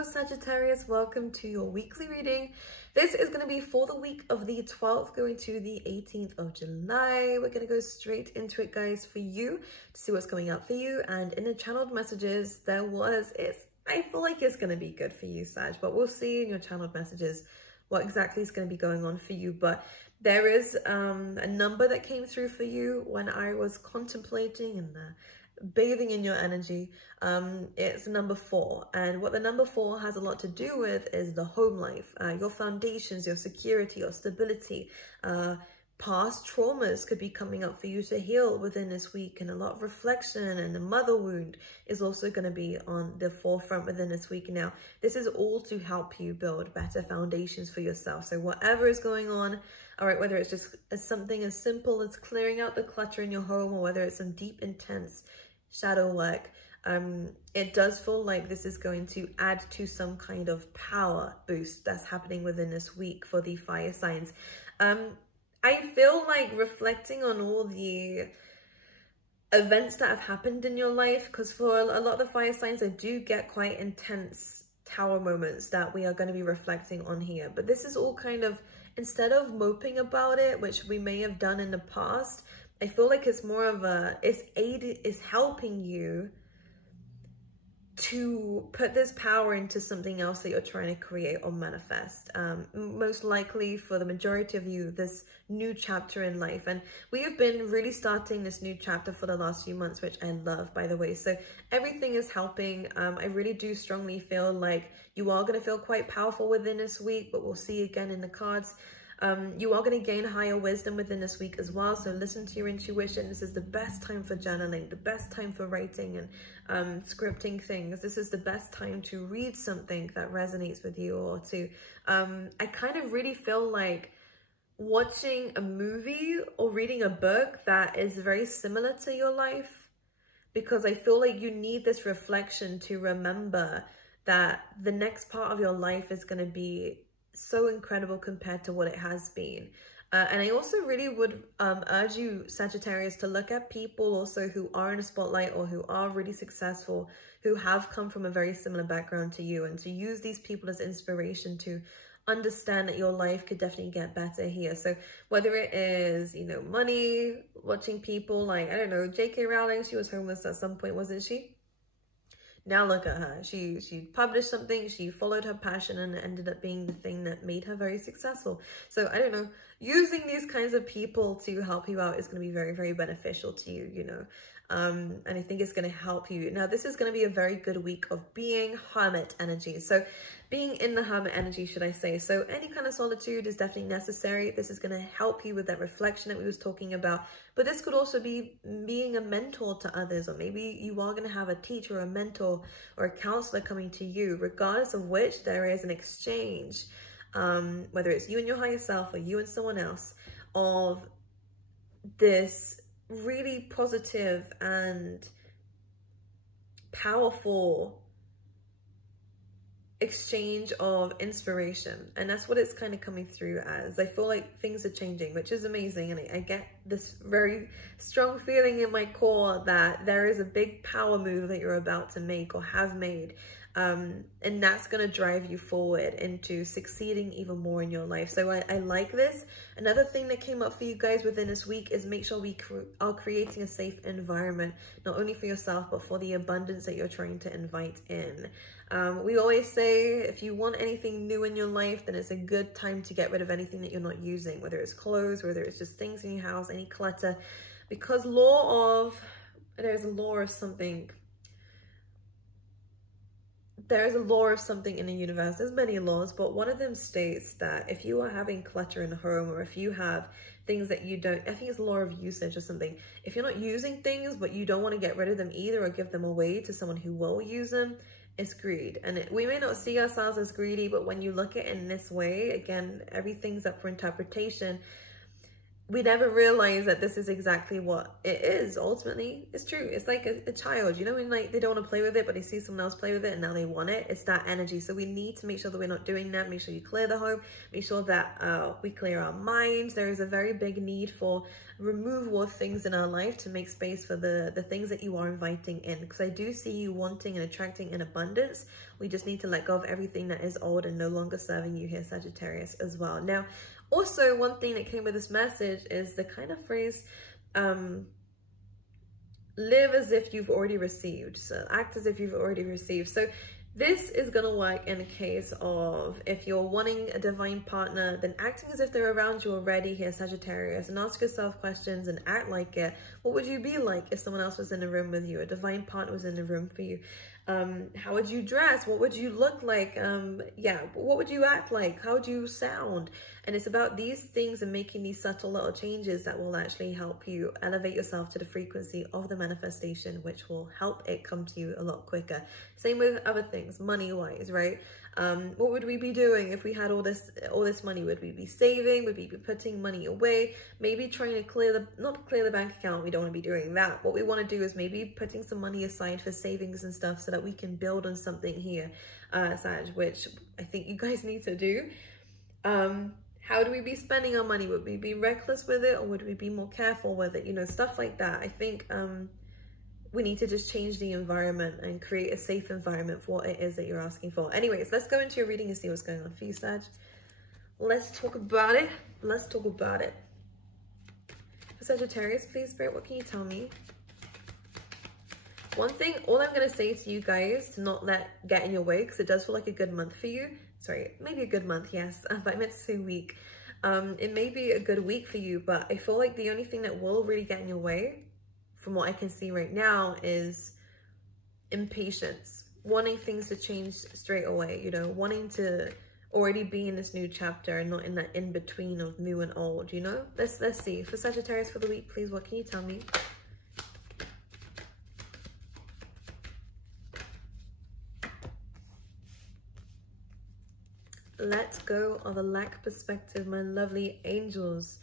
Hello Sagittarius, welcome to your weekly reading. This is going to be for the week of the 12th going to the 18th of July. We're going to go straight into it, guys, for you to see what's coming up for you. And in the channeled messages, I feel like it's going to be good for you, Sag, but we'll see in your channeled messages what exactly is going to be going on for you. But there is a number that came through for you when I was contemplating and bathing in your energy. It's number 4, and what the number 4 has a lot to do with is the home life, your foundations, your security, your stability. Past traumas could be coming up for you to heal within this week, and a lot of reflection, and the mother wound is also going to be on the forefront within this week. Now, this is all to help you build better foundations for yourself. So whatever is going on, all right, whether it's just something as simple as clearing out the clutter in your home, or whether it's some deep, intense shadow work, it does feel like this is going to add to some kind of power boost that's happening within this week for the fire signs. I feel like reflecting on all the events that have happened in your life, because for a lot of the fire signs, they do get quite intense tower moments that we are going to be reflecting on here. But this is all kind of, instead of moping about it, which we may have done in the past, I feel like it's more of it's helping you to put this power into something else that you're trying to create or manifest. Most likely for the majority of you, this new chapter in life. And we have been really starting this new chapter for the last few months, which I love, by the way. So everything is helping. I really do strongly feel like you are going to feel quite powerful within this week, but we'll see again in the cards. You are going to gain higher wisdom within this week as well. So listen to your intuition. This is the best time for journaling, the best time for writing and scripting things. This is the best time to read something that resonates with you, or to, I kind of really feel like watching a movie or reading a book that is very similar to your life, because I feel like you need this reflection to remember that the next part of your life is going to be so incredible compared to what it has been. And I also really would urge you, Sagittarius, to look at people also who are in a spotlight or who are really successful, who have come from a very similar background to you, and to use these people as inspiration to understand that your life could definitely get better here. So whether it is, you know, money, watching people like, I don't know, J.K. Rowling, she was homeless at some point, wasn't she? Now look at her. She published something, she followed her passion, and it ended up being the thing that made her very successful. So I don't know, using these kinds of people to help you out is going to be very, very beneficial to you, you know. And I think it's going to help you. Now, this is going to be a very good week of being hermit energy. So being in the hermit energy, should I say. So any kind of solitude is definitely necessary. This is going to help you with that reflection that we was talking about. But this could also be being a mentor to others, or maybe you are going to have a teacher, or a mentor, or a counselor coming to you, regardless of which there is an exchange, whether it's you and your higher self or you and someone else, of this really positive and powerful exchange of inspiration. And that's what it's kind of coming through as. I feel like things are changing, which is amazing, and I get this very strong feeling in my core that there is a big power move that you're about to make or have made, and that's going to drive you forward into succeeding even more in your life. So I like this. Another thing that came up for you guys within this week is make sure we are creating a safe environment, not only for yourself, but for the abundance that you're trying to invite in. We always say, if you want anything new in your life, then it's a good time to get rid of anything that you're not using, whether it's clothes, whether it's just things in your house, any clutter, because there's a law of something. There's a law of something in the universe. There's many laws, but one of them states that if you are having clutter in the home, or if you have things that you don't, I think it's law of usage or something. If you're not using things, but you don't want to get rid of them either, or give them away to someone who will use them, it's greed. And we may not see ourselves as greedy, but when you look at it in this way, again, everything's up for interpretation. We never realize that this is exactly what it is. Ultimately, it's true. It's like a child, you know, when like they don't want to play with it, but they see someone else play with it and now they want it. It's that energy. So we need to make sure that we're not doing that. Make sure you clear the home. Make sure that we clear our minds. There is a very big need for remove more things in our life to make space for the things that you are inviting in. Because I do see you wanting and attracting in abundance. We just need to let go of everything that is old and no longer serving you here, Sagittarius, as well. Now, also, one thing that came with this message is the kind of phrase, live as if you've already received. So act as if you've already received. So this is going to work in a case of if you're wanting a divine partner, then acting as if they're around you already here, Sagittarius, and ask yourself questions and act like it. What would you be like if someone else was in the room with you? A divine partner was in the room for you. How would you dress? What would you look like? Yeah, what would you act like? How would you sound? And it's about these things and making these subtle little changes that will actually help you elevate yourself to the frequency of the manifestation, which will help it come to you a lot quicker. Same with other things, money-wise, right? What would we be doing if we had all this money? Would we be saving? Would we be putting money away? Maybe trying to not clear the bank account. We don't want to be doing that. What we want to do is maybe putting some money aside for savings and stuff so that we can build on something here, Sag, which I think you guys need to do. How do we be spending our money? Would we be reckless with it, or would we be more careful with it? You know, stuff like that. I think we need to just change the environment and create a safe environment for what it is that you're asking for. Anyways, let's go into your reading and see what's going on for you, Sag. Let's talk about it. Let's talk about it. For Sagittarius, please, Spirit, what can you tell me? One thing, all I'm going to say to you guys to not let get in your way, because it does feel like a good month for you. Sorry, maybe a good month, yes, but I meant to say week. It may be a good week for you, but I feel like the only thing that will really get in your way, from what I can see right now, is impatience. Wanting things to change straight away, you know, wanting to already be in this new chapter and not in that in-between of new and old, you know? Let's see. For Sagittarius for the week, please, what can you tell me? Let go of a lack perspective, my lovely angels.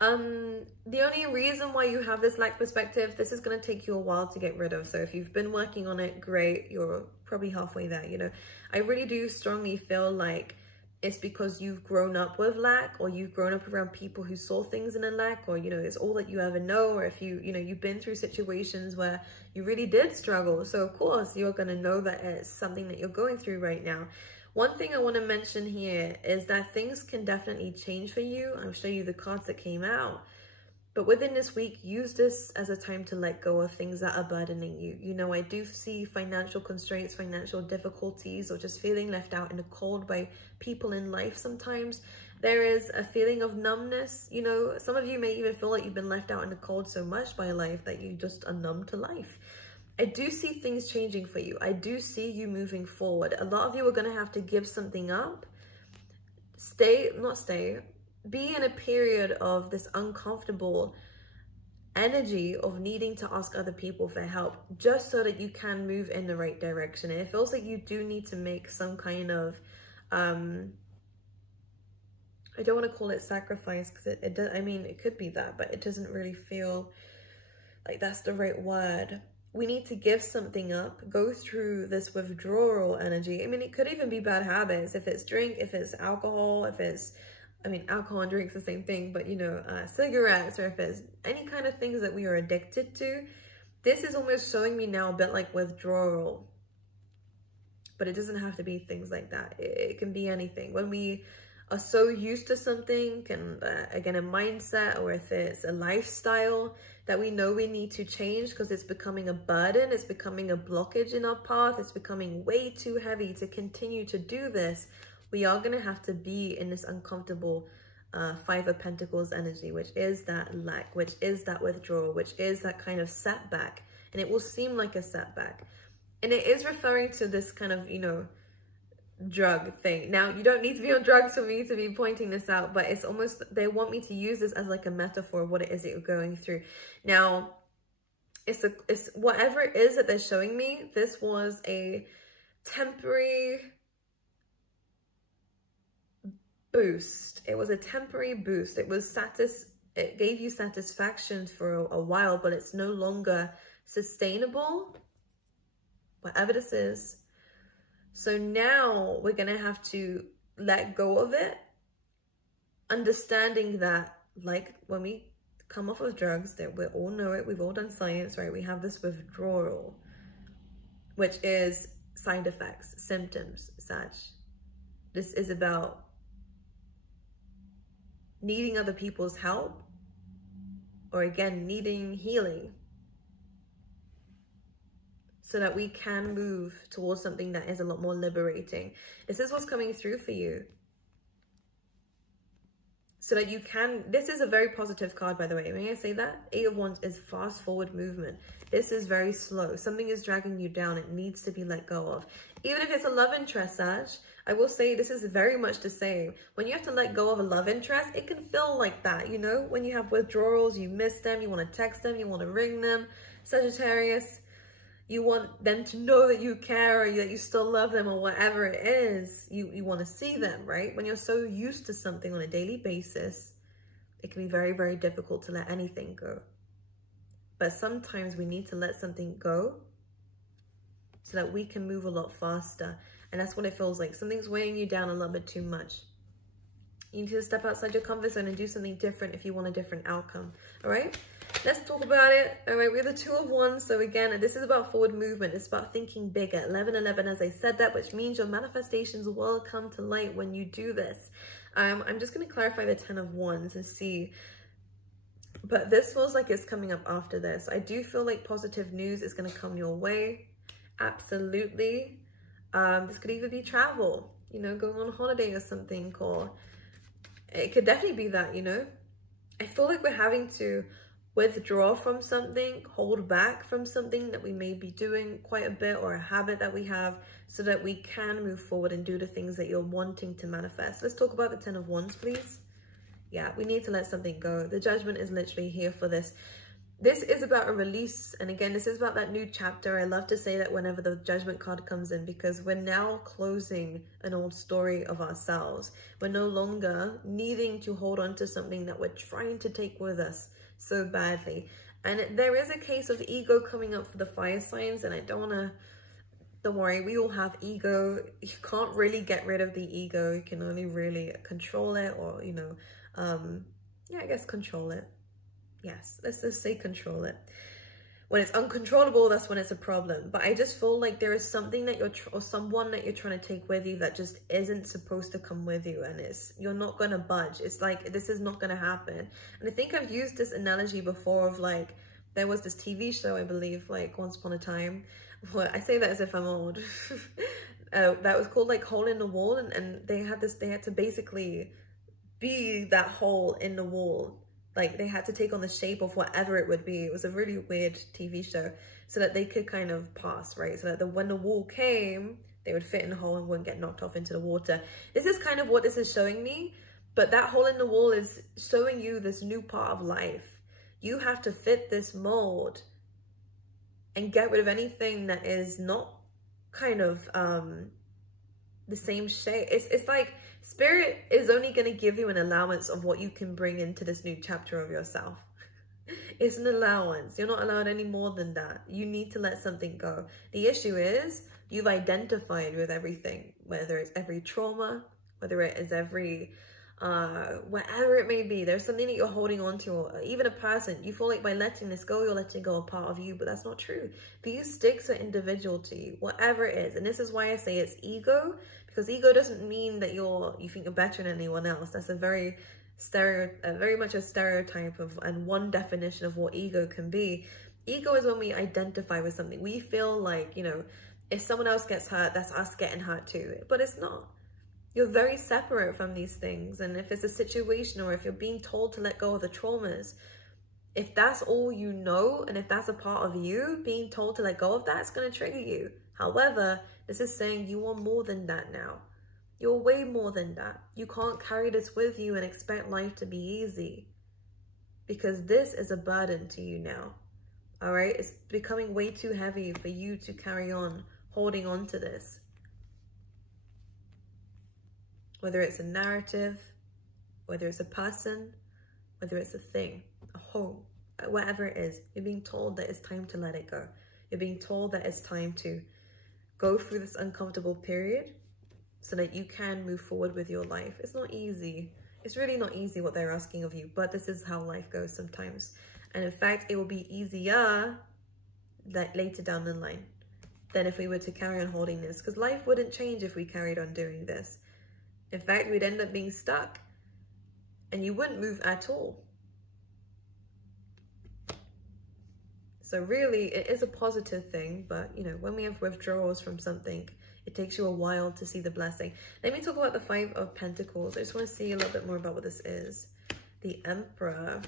The only reason why you have this lack perspective, this is going to take you a while to get rid of. So if you've been working on it, great. You're probably halfway there, you know. I really do strongly feel like it's because you've grown up with lack, or you've grown up around people who saw things in a lack, or, you know, it's all that you ever know. Or if you know, you've been through situations where you really did struggle. So of course you're going to know that it's something that you're going through right now. One thing I want to mention here is that things can definitely change for you. I'll show you the cards that came out. But within this week, use this as a time to let go of things that are burdening you. You know, I do see financial constraints, financial difficulties, or just feeling left out in the cold by people in life sometimes. There is a feeling of numbness. You know, some of you may even feel like you've been left out in the cold so much by life that you just are numb to life. I do see things changing for you. I do see you moving forward. A lot of you are going to have to give something up. Be in a period of this uncomfortable energy of needing to ask other people for help, just so that you can move in the right direction. And it feels like you do need to make some kind of, I don't want to call it sacrifice, because it does, I mean, it could be that, but it doesn't really feel like that's the right word. We need to give something up, go through this withdrawal energy. I mean, it could even be bad habits. If it's drink, if it's alcohol, if it's, I mean, alcohol and drink's the same thing, but, you know, cigarettes, or if it's any kind of things that we are addicted to. This is almost showing me now a bit like withdrawal. But it doesn't have to be things like that. It can be anything. When we are so used to something, and again, a mindset, or if it's a lifestyle that we know we need to change because it's becoming a burden, it's becoming a blockage in our path, it's becoming way too heavy to continue to do this, we are going to have to be in this uncomfortable Five of Pentacles energy, which is that lack, which is that withdrawal, which is that kind of setback. And it will seem like a setback. And it is referring to this kind of, you know, drug thing. Now, you don't need to be on drugs for me to be pointing this out, but it's almost, they want me to use this as like a metaphor of what it is that you're going through. Now, it's whatever it is that they're showing me, this was a temporary boost. It was a temporary boost. It gave you satisfaction for a while, but it's no longer sustainable, whatever this is. So now we're going to have to let go of it, understanding that, like when we come off of drugs, that we all know it, we've all done science, right? We have this withdrawal, which is side effects, symptoms, such. This is about needing other people's help, or again, needing healing, so that we can move towards something that is a lot more liberating. This is what's coming through for you. So that you can, this is a very positive card, by the way. May I say that? Eight of Wands is fast forward movement. This is very slow. Something is dragging you down. It needs to be let go of. Even if it's a love interest, Sag, I will say this is very much the same. When you have to let go of a love interest, it can feel like that, you know? When you have withdrawals, you miss them, you want to text them, you want to ring them. Sagittarius, you want them to know that you care, or that you still love them, or whatever it is. You want to see them, right? When you're so used to something on a daily basis, it can be very, very difficult to let anything go. But sometimes we need to let something go so that we can move a lot faster. And that's what it feels like. Something's weighing you down a little bit too much. You need to step outside your comfort zone and do something different if you want a different outcome. All right? Let's talk about it. All right, we have the Two of Wands. So again, this is about forward movement. It's about thinking bigger. 11-11, as I said that, which means your manifestations will come to light when you do this. I'm just going to clarify the 10 of Wands and see. But this feels like it's coming up after this. I do feel like positive news is going to come your way. Absolutely. This could even be travel, you know, going on holiday or something, or it could definitely be that, you know. I feel like we're having to withdraw from something, hold back from something that we may be doing quite a bit, or a habit that we have, so that we can move forward and do the things that you're wanting to manifest. Let's talk about the 10 of Wands, please. Yeah, we need to let something go. The Judgment is literally here for this. This is about a release. And again, this is about that new chapter. I love to say that whenever the Judgment card comes in, because we're now closing an old story of ourselves. We're no longer needing to hold on to something that we're trying to take with us so badly. And there is a case of ego coming up for the fire signs, and I don't want to, don't worry, we all have ego. You can't really get rid of the ego. You can only really control it, or, you know, yeah, I guess control it. Yes, let's just say control it. When it's uncontrollable, that's when it's a problem. But I just feel like there is something that or someone that you're trying to take with you that just isn't supposed to come with you, and you're not going to budge. It's like, this is not going to happen. And I think I've used this analogy before of like, there was this TV show, I believe, like Once Upon a Time. Well, I say that as if I'm old. That was called like Hole in the Wall, and they had to basically be that hole in the wall. Like, they had to take on the shape of whatever it would be. It was a really weird TV show, so that they could kind of pass, right? So that when the wall came, they would fit in the hole and wouldn't get knocked off into the water. This is kind of what this is showing me, but that hole in the wall is showing you this new part of life. You have to fit this mold and get rid of anything that is not kind of the same shape. It's like Spirit is only going to give you an allowance of what you can bring into this new chapter of yourself. It's an allowance. You're not allowed any more than that. You need to let something go. The issue is you've identified with everything, whether it's every trauma, whether it is every, whatever it may be. There's something that you're holding on to, or even a person. You feel like by letting this go, you're letting go a part of you, but that's not true. These sticks are individual to you, whatever it is. And this is why I say it's ego, because ego doesn't mean that you think you're better than anyone else. That's a very much a stereotype of, and one definition of what ego can be. Ego is when we identify with something. We feel like, you know, if someone else gets hurt, that's us getting hurt too. But it's not. You're very separate from these things. And if it's a situation, or if you're being told to let go of the traumas, if that's all you know, and if that's a part of you, being told to let go of that, it's going to trigger you. However, this is saying you are more than that now. You're way more than that. You can't carry this with you and expect life to be easy, because this is a burden to you now. All right? It's becoming way too heavy for you to carry on holding on to this. Whether it's a narrative, whether it's a person, whether it's a thing, a home, whatever it is, you're being told that it's time to let it go. You're being told that it's time to go through this uncomfortable period so that you can move forward with your life. It's not easy. It's really not easy what they're asking of you, but this is how life goes sometimes. And in fact, it will be easier that later down the line than if we were to carry on holding this, because life wouldn't change if we carried on doing this. In fact, we'd end up being stuck and you wouldn't move at all. So really, it is a positive thing, but you know, when we have withdrawals from something, it takes you a while to see the blessing. Let me talk about the Five of Pentacles. I just want to see a little bit more about what this is. The Emperor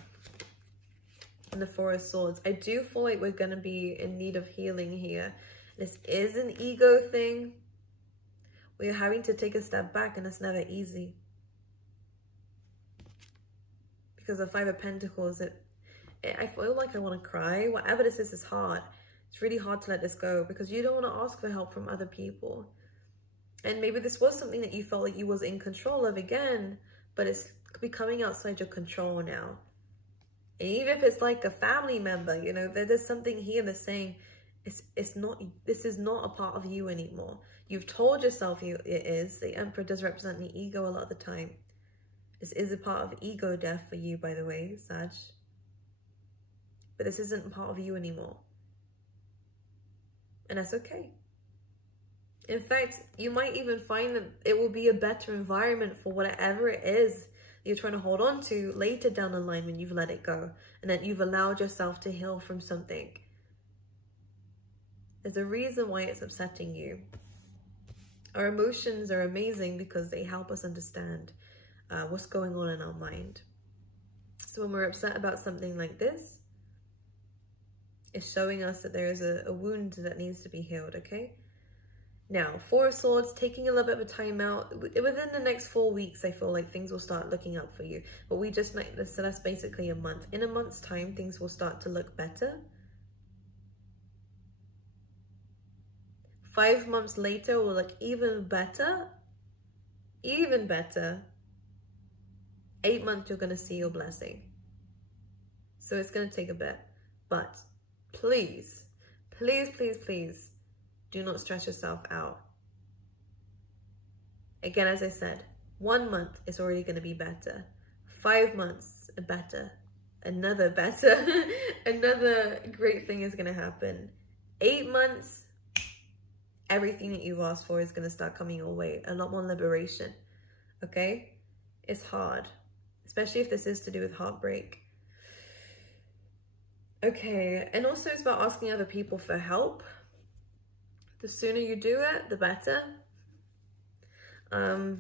and the Four of Swords. I do feel like we're going to be in need of healing here. This is an ego thing. We're having to take a step back, and it's never easy. Because the Five of Pentacles, I feel like I want to cry. Whatever this is hard. It's really hard to let this go because you don't want to ask for help from other people. And maybe this was something that you felt like you was in control of again, but it's becoming outside your control now. And even if it's like a family member, you know, there's something here that's saying this is not a part of you anymore. You've told yourself it is. The Emperor does represent the ego a lot of the time. This is a part of ego death for you, by the way, Sag. But this isn't part of you anymore. And that's okay. In fact, you might even find that it will be a better environment for whatever it is you're trying to hold on to later down the line when you've let it go and that you've allowed yourself to heal from something. There's a reason why it's upsetting you. Our emotions are amazing because they help us understand what's going on in our mind. So when we're upset about something like this, it's showing us that there is a wound that needs to be healed, okay? Now, Four of Swords, taking a little bit of a time out. Within the next 4 weeks, I feel like things will start looking up for you. But we just make this, so that's basically a month. In a month's time, things will start to look better. 5 months later will look even better. Even better. 8 months, you're going to see your blessing. So it's going to take a bit. But please, please, please, please, do not stress yourself out. Again, as I said, 1 month is already going to be better. 5 months, better. Another better. Another great thing is going to happen. 8 months, everything that you've asked for is going to start coming your way. A lot more liberation. Okay? It's hard. Especially if this is to do with heartbreak. Okay, and also it's about asking other people for help. The sooner you do it, the better.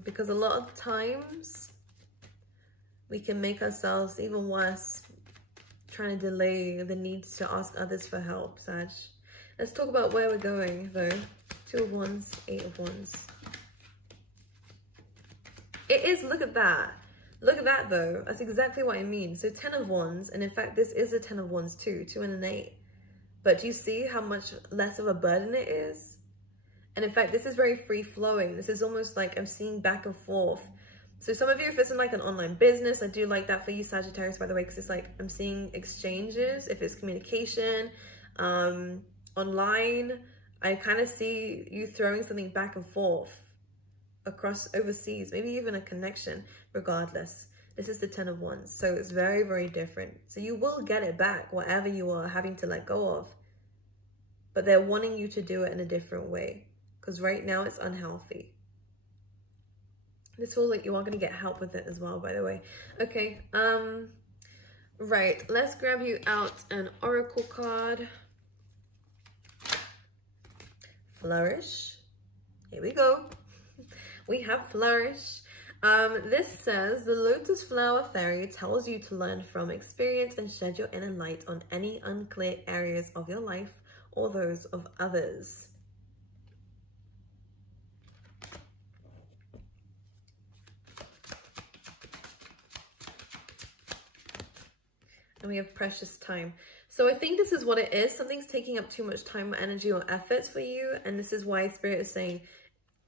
Because a lot of times we can make ourselves even worse trying to delay the need to ask others for help, Sag. Let's talk about where we're going though. 2 of Wands, 8 of Wands. It is, look at that. Look at that though, that's exactly what I mean. So 10 of Wands, and in fact this is a 10 of Wands too, 2 and an 8. But do you see how much less of a burden it is? And in fact, this is very free flowing. This is almost like I'm seeing back and forth. So some of you, if it's in like an online business, I do like that for you, Sagittarius, by the way, because it's like I'm seeing exchanges. If it's communication, online, I kind of see you throwing something back and forth across overseas, maybe even a connection. Regardless, this is the 10 of Wands, so it's very, very different. So you will get it back, whatever you are having to let go of, but they're wanting you to do it in a different way because right now it's unhealthy. This feels like you are going to get help with it as well, by the way. Okay, right, let's grab you out an oracle card. Flourish. Here we go. We have Flourish. This says, the Lotus Flower Fairy tells you to learn from experience and shed your inner light on any unclear areas of your life or those of others. And we have precious time. So I think this is what it is. Something's taking up too much time, energy, or efforts for you. And this is why Spirit is saying,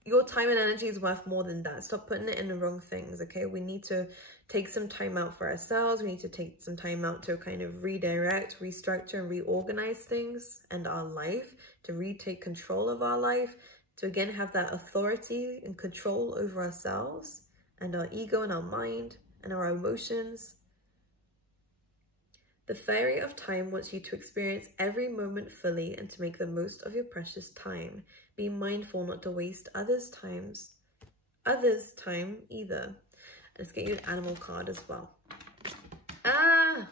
your time and energy is worth more than that. Stop putting it in the wrong things, okay? We need to take some time out for ourselves. We need to take some time out to kind of redirect, restructure, and reorganize things and our life, to retake control of our life, to again have that authority and control over ourselves and our ego and our mind and our emotions. The fairy of time wants you to experience every moment fully and to make the most of your precious time. Be mindful not to waste others' time either. Let's get you an animal card as well. Ah!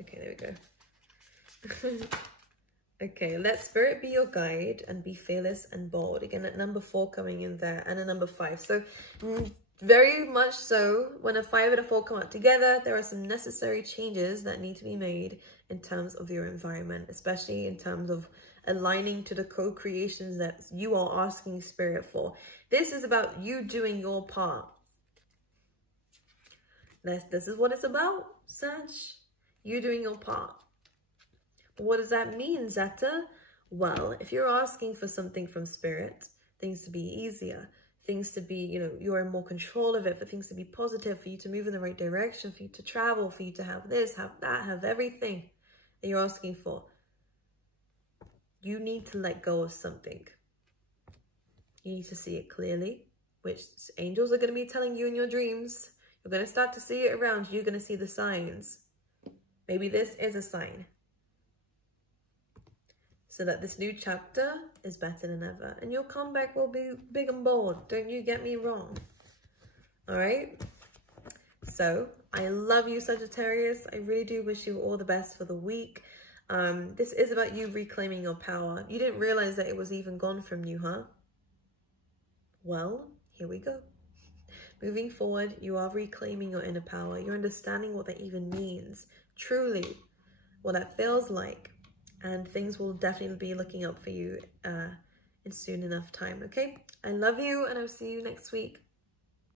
Okay, there we go. Okay, let spirit be your guide and be fearless and bold. Again, at number 4 coming in there, and a number 5. So very much so, when a 5 and a 4 come out together, there are some necessary changes that need to be made in terms of your environment, especially in terms of aligning to the co-creations that you are asking spirit for. This is about you doing your part. This is what it's about, Sag. You doing your part. What does that mean, Zeta? Well, if you're asking for something from spirit, things to be easier, things to be, you know, you're in more control of it, for things to be positive, for you to move in the right direction, for you to travel, for you to have this, have that, have everything that you're asking for. You need to let go of something. You need to see it clearly, which angels are going to be telling you in your dreams. You're going to start to see it around you. You're going to see the signs. Maybe this is a sign. So that this new chapter is better than ever. And your comeback will be big and bold. Don't you get me wrong. All right? So, I love you, Sagittarius. I really do wish you all the best for the week. This is about you reclaiming your power. You didn't realize that it was even gone from you, huh? Well, here we go. Moving forward, you are reclaiming your inner power. You're understanding what that even means. Truly, what that feels like. And things will definitely be looking up for you in soon enough time, okay? I love you, and I'll see you next week.